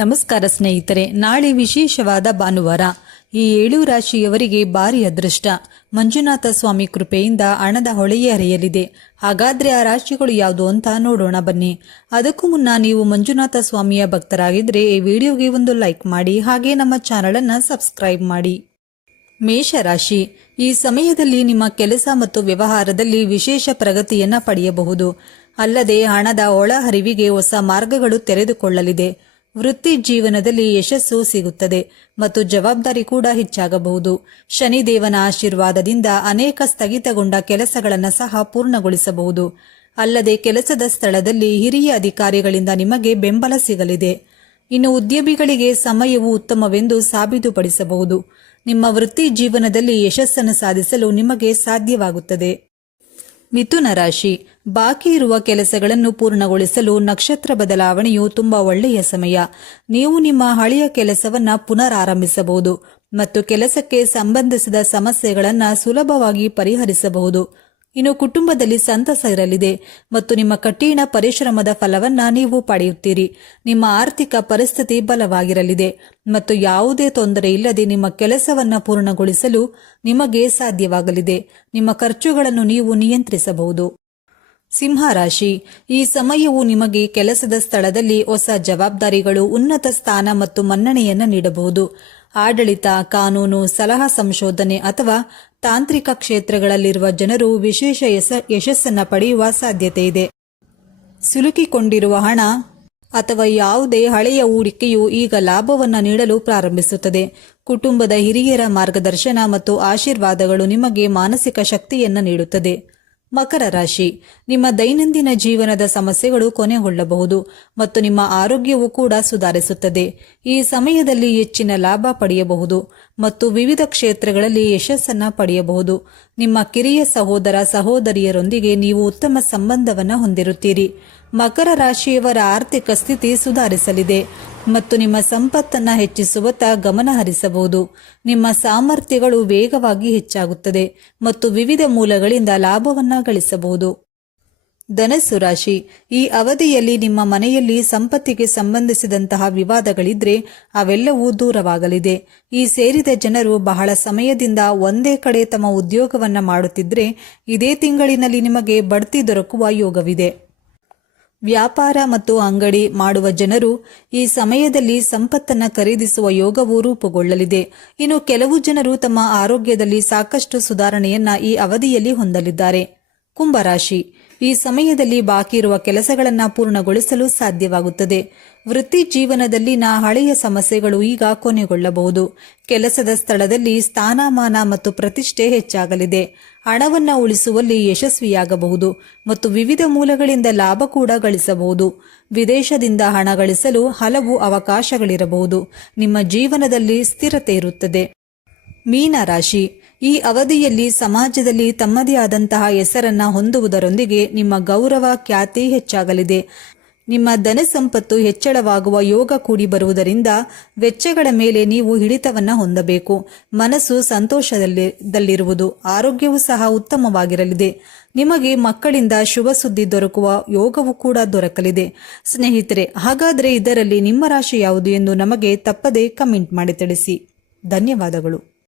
ನಮಸ್ಕಾರ ಸ್ನೇಹಿತರೆ, ನಾಳೆ ವಿಶೇಷವಾದ ಭಾನುವಾರ. ಈ ಏಳು ರಾಶಿಯವರಿಗೆ ಭಾರಿ ಅದೃಷ್ಟ. ಮಂಜುನಾಥ ಸ್ವಾಮಿ ಕೃಪೆಯಿಂದ ಹಣದ ಹೊಳೆಯೇ ಹರಿಯಲಿದೆ. ಹಾಗಾದ್ರೆ ಆ ರಾಶಿಗಳು ಯಾವುದು ಅಂತ ನೋಡೋಣ ಬನ್ನಿ. ಅದಕ್ಕೂ ಮುನ್ನ ನೀವು ಮಂಜುನಾಥ ಸ್ವಾಮಿಯ ಭಕ್ತರಾಗಿದ್ರೆ ಈ ವಿಡಿಯೋಗೆ ಒಂದು ಲೈಕ್ ಮಾಡಿ, ಹಾಗೆ ನಮ್ಮ ಚಾನಲನ್ನು ಸಬ್ಸ್ಕ್ರೈಬ್ ಮಾಡಿ. ಮೇಷರಾಶಿ ಈ ಸಮಯದಲ್ಲಿ ನಿಮ್ಮ ಕೆಲಸ ಮತ್ತು ವ್ಯವಹಾರದಲ್ಲಿ ವಿಶೇಷ ಪ್ರಗತಿಯನ್ನು ಪಡೆಯಬಹುದು. ಅಲ್ಲದೆ ಹಣದ ಒಳಹರಿವಿಗೆ ಹೊಸ ಮಾರ್ಗಗಳು ತೆರೆದುಕೊಳ್ಳಲಿದೆ. ವೃತ್ತಿ ಜೀವನದಲ್ಲಿ ಯಶಸ್ಸು ಸಿಗುತ್ತದೆ ಮತ್ತು ಜವಾಬ್ದಾರಿ ಕೂಡ ಹೆಚ್ಚಾಗಬಹುದು. ಶನಿದೇವನ ಆಶೀರ್ವಾದದಿಂದ ಅನೇಕ ಸ್ಥಗಿತಗೊಂಡ ಕೆಲಸಗಳನ್ನು ಸಹ ಪೂರ್ಣಗೊಳಿಸಬಹುದು. ಅಲ್ಲದೆ ಕೆಲಸದ ಸ್ಥಳದಲ್ಲಿ ಹಿರಿಯ ಅಧಿಕಾರಿಗಳಿಂದ ನಿಮಗೆ ಬೆಂಬಲ ಸಿಗಲಿದೆ. ಇನ್ನು ಉದ್ಯಮಿಗಳಿಗೆ ಸಮಯವು ಉತ್ತಮವೆಂದು ಸಾಬೀತುಪಡಿಸಬಹುದು. ನಿಮ್ಮ ವೃತ್ತಿ ಜೀವನದಲ್ಲಿ ಯಶಸ್ಸನ್ನು ಸಾಧಿಸಲು ನಿಮಗೆ ಸಾಧ್ಯವಾಗುತ್ತದೆ. ಮಿಥುನ ರಾಶಿ. ಬಾಕಿ ಇರುವ ಕೆಲಸಗಳನ್ನು ಪೂರ್ಣಗೊಳಿಸಲು ನಕ್ಷತ್ರ ಬದಲಾವಣೆಯು ತುಂಬಾ ಒಳ್ಳೆಯ ಸಮಯ. ನೀವು ನಿಮ್ಮ ಹಳೆಯ ಕೆಲಸವನ್ನ ಪುನರಾರಂಭಿಸಬಹುದು ಮತ್ತು ಕೆಲಸಕ್ಕೆ ಸಂಬಂಧಿಸಿದ ಸಮಸ್ಯೆಗಳನ್ನು ಸುಲಭವಾಗಿ ಪರಿಹರಿಸಬಹುದು. ಇನ್ನು ಕುಟುಂಬದಲ್ಲಿ ಸಂತಸ ಇರಲಿದೆ ಮತ್ತು ನಿಮ್ಮ ಕಠಿಣ ಪರಿಶ್ರಮದ ಫಲವನ್ನ ನೀವು ಪಡೆಯುತ್ತೀರಿ. ನಿಮ್ಮ ಆರ್ಥಿಕ ಪರಿಸ್ಥಿತಿ ಬಲವಾಗಿರಲಿದೆ ಮತ್ತು ಯಾವುದೇ ತೊಂದರೆ ಇಲ್ಲದೆ ನಿಮ್ಮ ಕೆಲಸವನ್ನ ಪೂರ್ಣಗೊಳಿಸಲು ನಿಮಗೆ ಸಾಧ್ಯವಾಗಲಿದೆ. ನಿಮ್ಮ ಖರ್ಚುಗಳನ್ನು ನೀವು ನಿಯಂತ್ರಿಸಬಹುದು. ಸಿಂಹರಾಶಿ, ಈ ಸಮಯವು ನಿಮಗೆ ಕೆಲಸದ ಸ್ಥಳದಲ್ಲಿ ಹೊಸ ಜವಾಬ್ದಾರಿಗಳು, ಉನ್ನತ ಸ್ಥಾನ ಮತ್ತು ಮನ್ನಣೆಯನ್ನು ನೀಡಬಹುದು. ಆಡಳಿತ, ಕಾನೂನು, ಸಲಹಾ ಸಂಶೋಧನೆ ಅಥವಾ ತಾಂತ್ರಿಕ ಕ್ಷೇತ್ರಗಳಲ್ಲಿರುವ ಜನರು ವಿಶೇಷ ಯಶ ಯಶಸ್ಸನ್ನು ಪಡೆಯುವ ಸಾಧ್ಯತೆ ಇದೆ. ಸಿಲುಕಿಕೊಂಡಿರುವ ಹಣ ಅಥವಾ ಯಾವುದೇ ಹಳೆಯ ಹೂಡಿಕೆಯು ಈಗ ಲಾಭವನ್ನು ನೀಡಲು ಪ್ರಾರಂಭಿಸುತ್ತದೆ. ಕುಟುಂಬದ ಹಿರಿಯರ ಮಾರ್ಗದರ್ಶನ ಮತ್ತು ಆಶೀರ್ವಾದಗಳು ನಿಮಗೆ ಮಾನಸಿಕ ಶಕ್ತಿಯನ್ನು ನೀಡುತ್ತದೆ. ಮಕರ ರಾಶಿ. ನಿಮ್ಮ ದೈನಂದಿನ ಜೀವನದ ಸಮಸ್ಯೆಗಳು ಕೊನೆಗೊಳ್ಳಬಹುದು ಮತ್ತು ನಿಮ್ಮ ಆರೋಗ್ಯವು ಕೂಡ ಸುಧಾರಿಸುತ್ತದೆ. ಈ ಸಮಯದಲ್ಲಿ ಹೆಚ್ಚಿನ ಲಾಭ ಪಡೆಯಬಹುದು. ಮತ್ತು ವಿವಿಧ ಕ್ಷೇತ್ರಗಳಲ್ಲಿ ಯಶಸ್ಸನ್ನು ಪಡೆಯಬಹುದು. ನಿಮ್ಮ ಕಿರಿಯ ಸಹೋದರ ಸಹೋದರಿಯರೊಂದಿಗೆ ನೀವು ಉತ್ತಮ ಸಂಬಂಧವನ್ನು ಹೊಂದಿರುತ್ತೀರಿ. ಮಕರ ರಾಶಿಯವರ ಆರ್ಥಿಕ ಸ್ಥಿತಿ ಸುಧಾರಿಸಲಿದೆ ಮತ್ತು ನಿಮ್ಮ ಸಂಪತ್ತನ್ನು ಹೆಚ್ಚಿಸುವತ್ತ ಗಮನ ಹರಿಸಬಹುದು. ನಿಮ್ಮ ಸಾಮರ್ಥ್ಯಗಳು ವೇಗವಾಗಿ ಹೆಚ್ಚಾಗುತ್ತದೆ ಮತ್ತು ವಿವಿಧ ಮೂಲಗಳಿಂದ ಲಾಭವನ್ನು ಗಳಿಸಬಹುದು. ಧನಸ್ಸು ರಾಶಿ. ಈ ಅವಧಿಯಲ್ಲಿ ನಿಮ್ಮ ಮನೆಯಲ್ಲಿ ಸಂಪತ್ತಿಗೆ ಸಂಬಂಧಿಸಿದಂತಹ ವಿವಾದಗಳಿದ್ರೆ ಅವೆಲ್ಲವೂ ದೂರವಾಗಲಿದೆ. ಈ ಸೇರಿದ ಜನರು ಬಹಳ ಸಮಯದಿಂದ ಒಂದೇ ಕಡೆ ತಮ್ಮ ಉದ್ಯೋಗವನ್ನ ಮಾಡುತ್ತಿದ್ರೆ ಇದೇ ತಿಂಗಳಿನಲ್ಲಿ ನಿಮಗೆ ಬಡ್ತಿ ದೊರಕುವ ಯೋಗವಿದೆ. ವ್ಯಾಪಾರ ಮತ್ತು ಅಂಗಡಿ ಮಾಡುವ ಜನರು ಈ ಸಮಯದಲ್ಲಿ ಸಂಪತ್ತನ್ನ ಖರೀದಿಸುವ ಯೋಗವು ರೂಪುಗೊಳ್ಳಲಿದೆ. ಇನ್ನು ಕೆಲವು ಜನರು ತಮ್ಮ ಆರೋಗ್ಯದಲ್ಲಿ ಸಾಕಷ್ಟು ಸುಧಾರಣೆಯನ್ನ ಈ ಅವಧಿಯಲ್ಲಿ ಹೊಂದಲಿದ್ದಾರೆ. ಕುಂಭರಾಶಿ. ಈ ಸಮಯದಲ್ಲಿ ಬಾಕಿ ಇರುವ ಕೆಲಸಗಳನ್ನು ಪೂರ್ಣಗೊಳಿಸಲು ಸಾಧ್ಯವಾಗುತ್ತದೆ. ವೃತ್ತಿ ಜೀವನದಲ್ಲಿನ ಹಳೆಯ ಸಮಸ್ಯೆಗಳು ಈಗ ಕೊನೆಗೊಳ್ಳಬಹುದು. ಕೆಲಸದ ಸ್ಥಳದಲ್ಲಿ ಸ್ಥಾನಮಾನ ಮತ್ತು ಪ್ರತಿಷ್ಠೆ ಹೆಚ್ಚಾಗಲಿದೆ. ಹಣವನ್ನು ಉಳಿಸುವಲ್ಲಿ ಯಶಸ್ವಿಯಾಗಬಹುದು ಮತ್ತು ವಿವಿಧ ಮೂಲಗಳಿಂದ ಲಾಭ ಕೂಡ ಗಳಿಸಬಹುದು. ವಿದೇಶದಿಂದ ಹಣ ಗಳಿಸಲು ಹಲವು ಅವಕಾಶಗಳಿರಬಹುದು. ನಿಮ್ಮ ಜೀವನದಲ್ಲಿ ಸ್ಥಿರತೆ ಇರುತ್ತದೆ. ಮೀನರಾಶಿ. ಈ ಅವಧಿಯಲ್ಲಿ ಸಮಾಜದಲ್ಲಿ ತಮ್ಮದೇ ಆದಂತಹ ಹೆಸರನ್ನ ಹೊಂದುವುದರೊಂದಿಗೆ ನಿಮ್ಮ ಗೌರವ ಖ್ಯಾತಿ ಹೆಚ್ಚಾಗಲಿದೆ. ನಿಮ್ಮ ಧನ ಸಂಪತ್ತು ಹೆಚ್ಚಳವಾಗುವ ಯೋಗ ಕೂಡಿ ಬರುವುದರಿಂದ ವೆಚ್ಚಗಳ ಮೇಲೆ ನೀವು ಹಿಡಿತವನ್ನ ಹೊಂದಬೇಕು. ಮನಸ್ಸು ಸಂತೋಷದಲ್ಲಿರುವುದು ಆರೋಗ್ಯವೂ ಸಹ ಉತ್ತಮವಾಗಿರಲಿದೆ. ನಿಮಗೆ ಮಕ್ಕಳಿಂದ ಶುಭ ಸುದ್ದಿ ದೊರಕುವ ಯೋಗವೂ ಕೂಡ ದೊರಕಲಿದೆ. ಸ್ನೇಹಿತರೆ, ಹಾಗಾದರೆ ಇದರಲ್ಲಿ ನಿಮ್ಮ ರಾಶಿ ಯಾವುದು ಎಂದು ನಮಗೆ ತಪ್ಪದೇ ಕಮೆಂಟ್ ಮಾಡಿ ತಿಳಿಸಿ. ಧನ್ಯವಾದಗಳು.